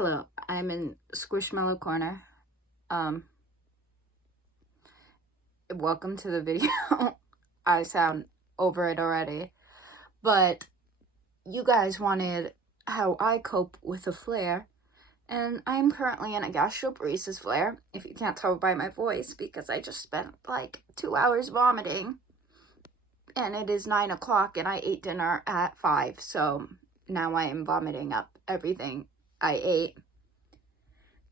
Hello, I'm in Squishmallow Corner. Welcome to the video. I sound over it already, but you guys wanted how I cope with a flare, and I'm currently in a gastroparesis flare, if you can't tell by my voice, because I just spent like 2 hours vomiting, and it is 9 o'clock, and I ate dinner at 5, so now I am vomiting up everything I ate,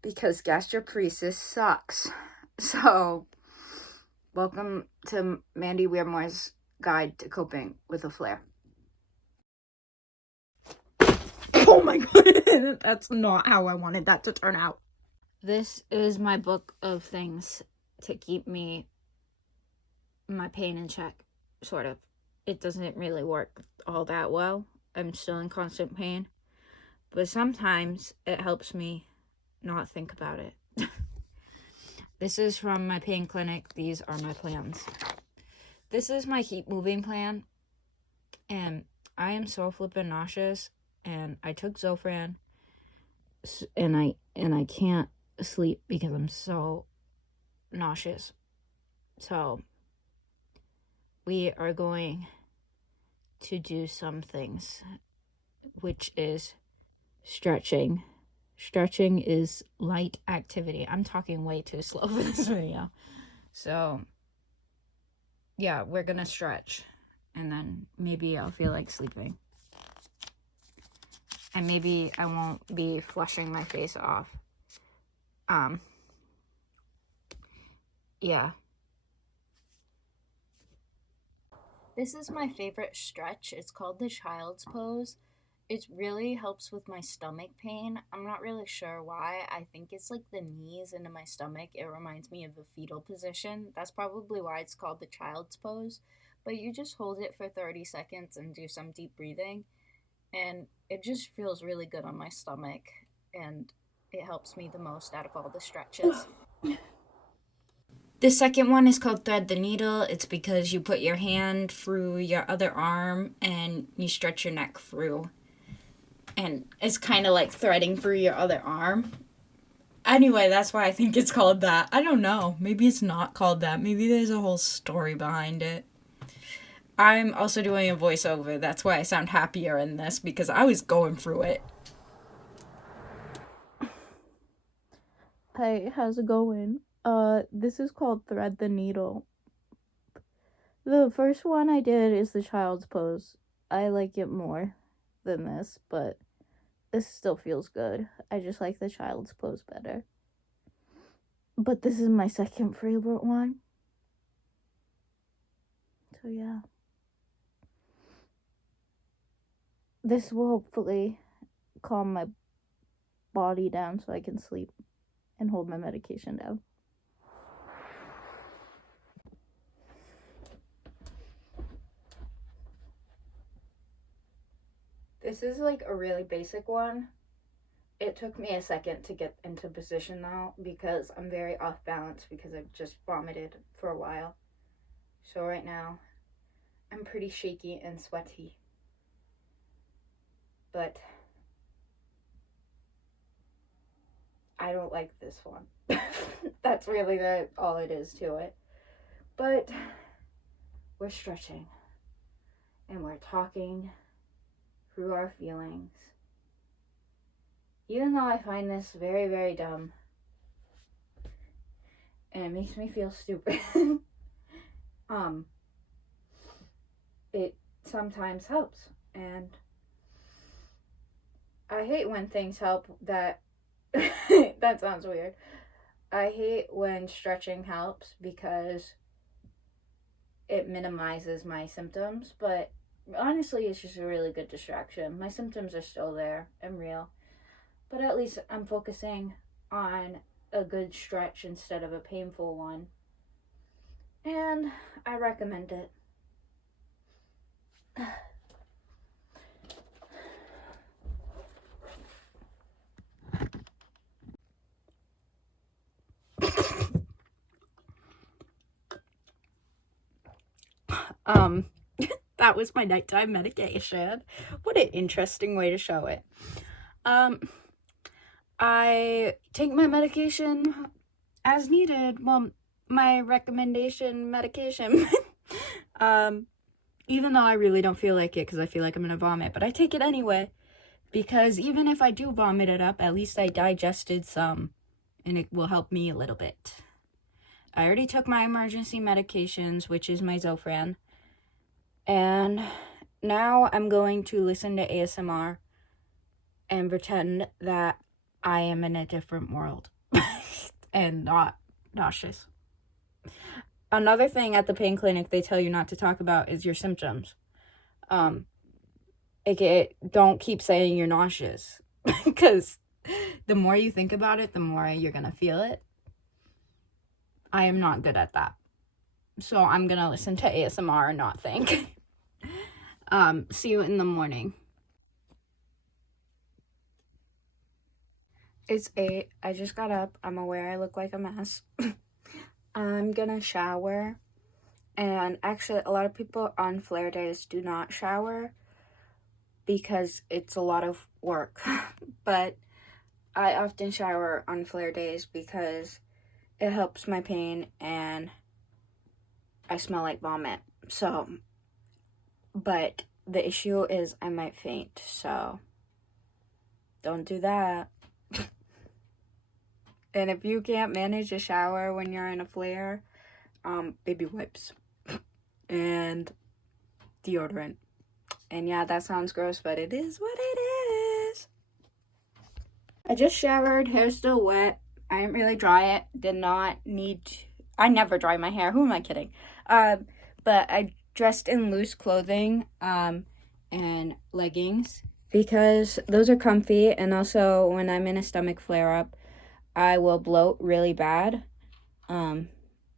because gastroparesis sucks. So, welcome to Mandy Weirmore's Guide to Coping with a Flare. Oh my god, that's not how I wanted that to turn out. This is my book of things to keep my pain in check, sort of. It doesn't really work all that well. I'm still in constant pain, but sometimes it helps me not think about it. This is from my pain clinic. These are my plans. This is my keep moving plan, and I am so flippin' nauseous, and I took Zofran, and I can't sleep because I'm so nauseous. So we are going to do some things, which is stretching. Stretching is light activity. I'm talking way too slow for this video. So, yeah, we're gonna stretch. And then maybe I'll feel like sleeping. And maybe I won't be flushing my face off. Yeah. This is my favorite stretch. It's called the child's pose. It really helps with my stomach pain. I'm not really sure why. I think it's like the knees into my stomach. It reminds me of the fetal position. That's probably why it's called the child's pose. But you just hold it for 30 seconds and do some deep breathing. And it just feels really good on my stomach. And it helps me the most out of all the stretches. The second one is called Thread the Needle. It's because you put your hand through your other arm and you stretch your neck through. And it's kind of like threading through your other arm. Anyway, that's why I think it's called that. I don't know. Maybe it's not called that. Maybe there's a whole story behind it. I'm also doing a voiceover. That's why I sound happier in this, because I was going through it. Hey, how's it going? This is called Thread the Needle. The first one I did is the child's pose. I like it more than this, but this still feels good. I just like the child's pose better. But this is my second favorite one. So yeah. This will hopefully calm my body down so I can sleep and hold my medication down. This is like a really basic one. It took me a second to get into position though, because I'm very off balance because I've just vomited for a while. So right now, I'm pretty shaky and sweaty. But I don't like this one. That's really all it is to it. But we're stretching and we're talking through our feelings. Even though I find this very, very dumb, and it makes me feel stupid, it sometimes helps. And I hate when things help that that sounds weird. I hate when stretching helps because it minimizes my symptoms, but honestly, it's just a really good distraction. My symptoms are still there and real, but at least I'm focusing on a good stretch instead of a painful one, and I recommend it. That was my nighttime medication. What an interesting way to show it. I take my medication as needed. Well, my recommendation medication. Even though I really don't feel like it because I feel like I'm gonna vomit, but I take it anyway because even if I do vomit it up, at least I digested some and it will help me a little bit. I already took my emergency medications, which is my Zofran, and now I'm going to listen to ASMR and pretend that I am in a different world and not nauseous. Another thing at the pain clinic they tell you not to talk about is your symptoms. AKA, don't keep saying you're nauseous because the more you think about it, the more you're gonna feel it. I am not good at that. So I'm gonna listen to ASMR and not think. See you in the morning. It's 8. I just got up. I'm aware I look like a mess. I'm gonna shower. And actually, a lot of people on flare days do not shower because it's a lot of work. But I often shower on flare days because it helps my pain and I smell like vomit. So, but the issue is I might faint. So, don't do that. And if you can't manage a shower when you're in a flare, baby wipes and deodorant. And yeah, that sounds gross, but it is what it is. I just showered, hair's still wet. I didn't really dry it. Did not need to. I never dry my hair. Who am I kidding? But I dressed in loose clothing and leggings because those are comfy. And also, when I'm in a stomach flare-up, I will bloat really bad, and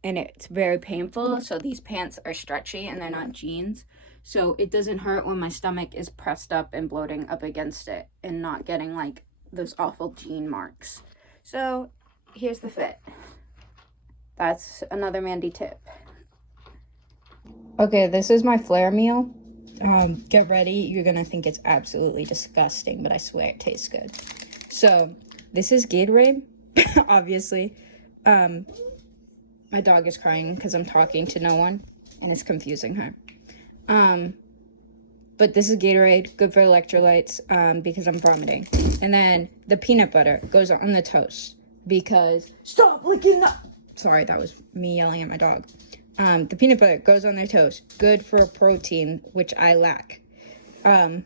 it's very painful, so these pants are stretchy, and they're not jeans, so it doesn't hurt when my stomach is pressed up and bloating up against it, and not getting, like, those awful jean marks. So, here's the fit. That's another Mandy tip. Okay, this is my flare meal. Get ready, you're gonna think it's absolutely disgusting, but I swear it tastes good. So, this is Gatorade. Obviously, my dog is crying because I'm talking to no one and it's confusing her. But this is Gatorade, good for electrolytes, because I'm vomiting. And then the peanut butter goes on the toast because stop licking that. Sorry, that was me yelling at my dog. The peanut butter goes on their toast, good for protein, which I lack. And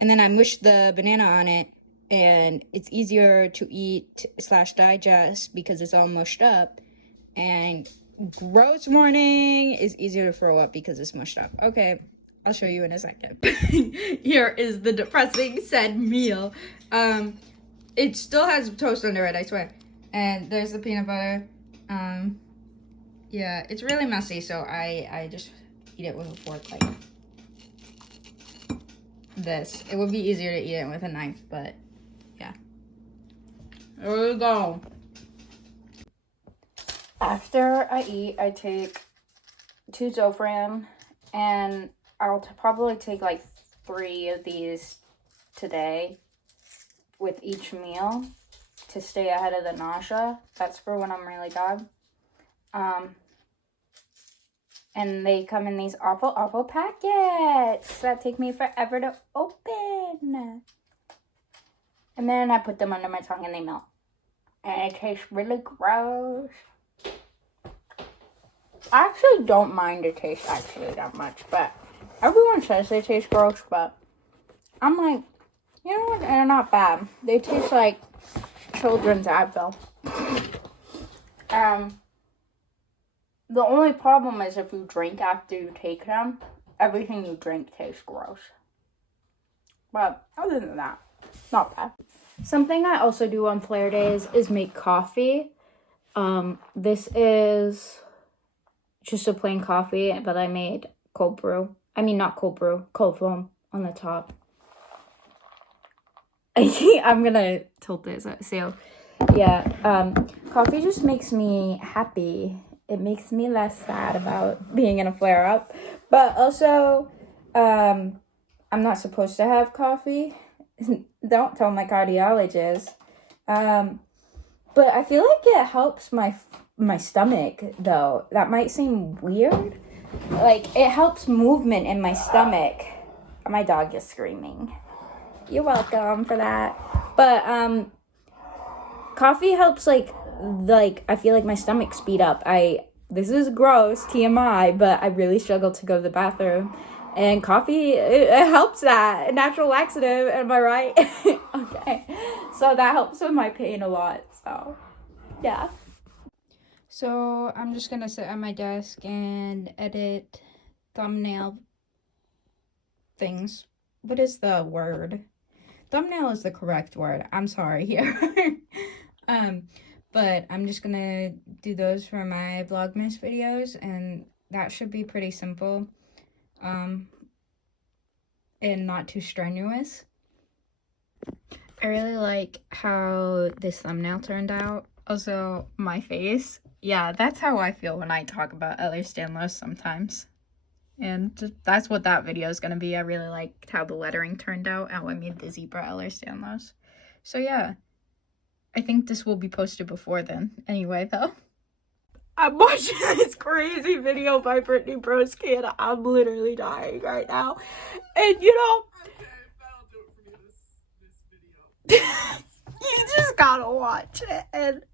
then I mush the banana on it. And it's easier to eat / digest because it's all mushed up. And gross warning is easier to throw up because it's mushed up. Okay, I'll show you in a second. Here is the depressing said meal. It still has toast under it, I swear. And there's the peanut butter. Yeah, it's really messy, so I just eat it with a fork like this. It would be easier to eat it with a knife, but yeah. There we go. After I eat, I take 2 Zofran, and I'll probably take like 3 of these today with each meal to stay ahead of the nausea. That's for when I'm really bad. And they come in these awful packets that take me forever to open. And then I put them under my tongue and they melt. And it tastes really gross. I actually don't mind the taste actually that much, but everyone says they taste gross, but I'm like, you know what, they're not bad. They taste like children's Advil. The only problem is if you drink after you take them, everything you drink tastes gross. But other than that, not bad. Something I also do on flare days is make coffee. This is just a plain coffee, but I made cold brew. I mean, not cold brew, cold foam on the top. I'm gonna tilt this. So, yeah, coffee just makes me happy. It makes me less sad about being in a flare-up. But also, I'm not supposed to have coffee. Don't tell my cardiologist. But I feel like it helps my stomach, though. That might seem weird. Like, it helps movement in my stomach. My dog is screaming. You're welcome for that. But, coffee helps, like, I feel like my stomach speed up. This is gross, TMI, but I really struggle to go to the bathroom. And coffee, it helps that. A natural laxative, am I right? Okay. So that helps with my pain a lot, so, yeah. So I'm just gonna sit at my desk and edit thumbnail things. What is the word? Thumbnail is the correct word. I'm sorry here. But I'm just gonna do those for my Vlogmas videos, and that should be pretty simple. And not too strenuous. I really like how this thumbnail turned out. Also, my face. Yeah, that's how I feel when I talk about Ehlers-Danlos sometimes. And that's what that video is going to be. I really liked how the lettering turned out, how I made the zebra Ehlers-Danlos. So yeah, I think this will be posted before then. Anyway, though. I'm watching this crazy video by Brittany Broski, and I'm literally dying right now. And you know, you just gotta watch it. And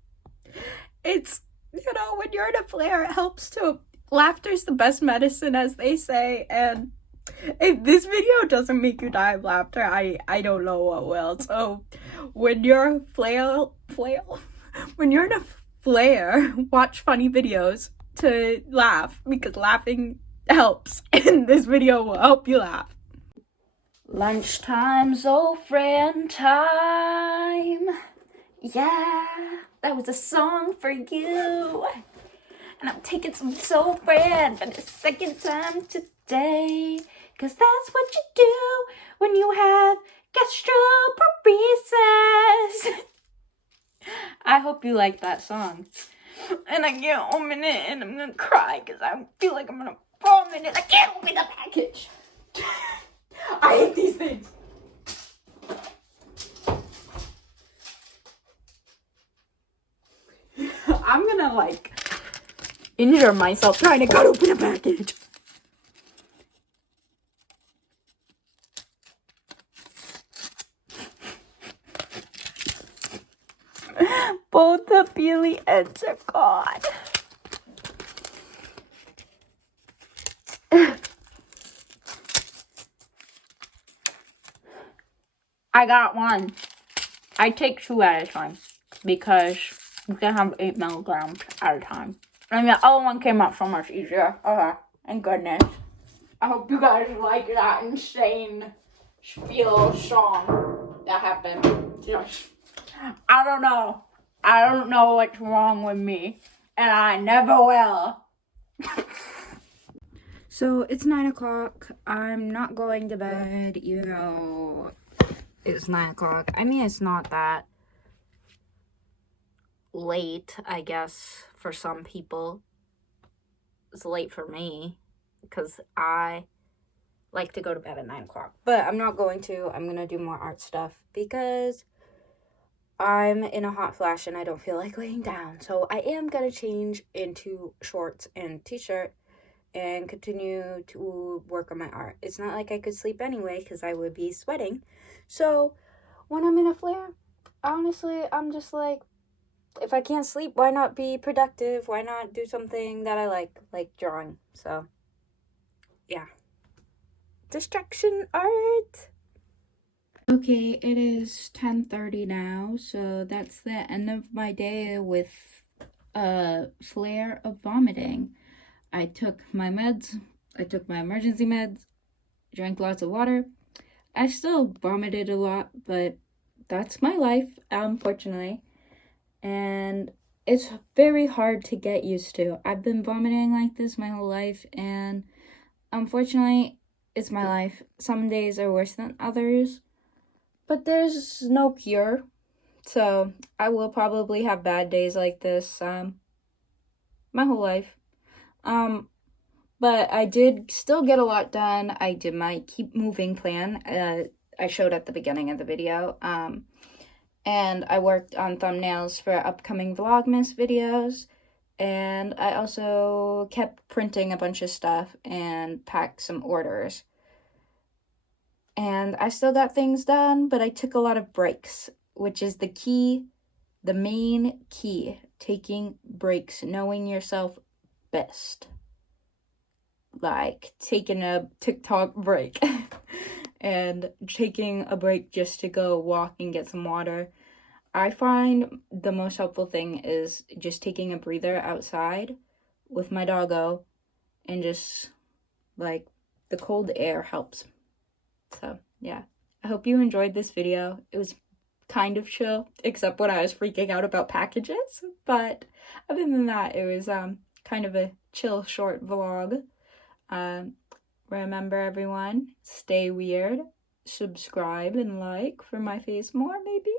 it's, you know, when you're in a flare, it helps to, laughter's the best medicine, as they say. And if this video doesn't make you die of laughter, I don't know what will. So when you're when you're in a flare, watch funny videos to laugh, because laughing helps, and this video will help you laugh. Lunchtime's old friend time. Yeah, that was a song for you. And I'm taking some Soul Friend for the second time today, 'cause that's what you do when you have gastroparesis. I hope you like that song. And I can't open it, and I'm gonna cry because I feel like I'm gonna vomit it. I can't open the package. I hate these things. I'm gonna, like, injure myself trying to cut open a package. Both the peely ends are gone. I got one. I take 2 at a time because you can have 8 milligrams at a time. And the other one came out so much easier. Okay, thank goodness. I hope you guys like that insane spiel song that happened. Just, I don't know. I don't know what's wrong with me, and I never will. So it's 9 o'clock. I'm not going to bed, you know. It's 9 o'clock. I mean, it's not that late, I guess, for some people. It's late for me, because I like to go to bed at 9 o'clock. But I'm not going to. I'm going to do more art stuff, because I'm in a hot flash and I don't feel like laying down. So I am going to change into shorts and t-shirt and continue to work on my art. It's not like I could sleep anyway, because I would be sweating. So when I'm in a flare, honestly, I'm just like, if I can't sleep, why not be productive? Why not do something that I like drawing? So, yeah. Distraction art. Okay, it is 10:30 now, so that's the end of my day with a flare of vomiting. I took my meds, I took my emergency meds, drank lots of water. I still vomited a lot, but that's my life, unfortunately. And it's very hard to get used to. I've been vomiting like this my whole life, and unfortunately, it's my life. Some days are worse than others, but there's no cure. So I will probably have bad days like this my whole life. But I did still get a lot done. I did my keep moving plan. I showed at the beginning of the video. And I worked on thumbnails for upcoming Vlogmas videos. And I also kept printing a bunch of stuff and packed some orders. And I still got things done, but I took a lot of breaks, which is the key, the main key. Taking breaks, knowing yourself best. Like taking a TikTok break and taking a break just to go walk and get some water. I find the most helpful thing is just taking a breather outside with my doggo, and just like the cold air helps. So yeah, I hope you enjoyed this video. It was kind of chill, except when I was freaking out about packages, but other than that, it was kind of a chill short vlog. Remember everyone, stay weird, subscribe and like for my face more, maybe.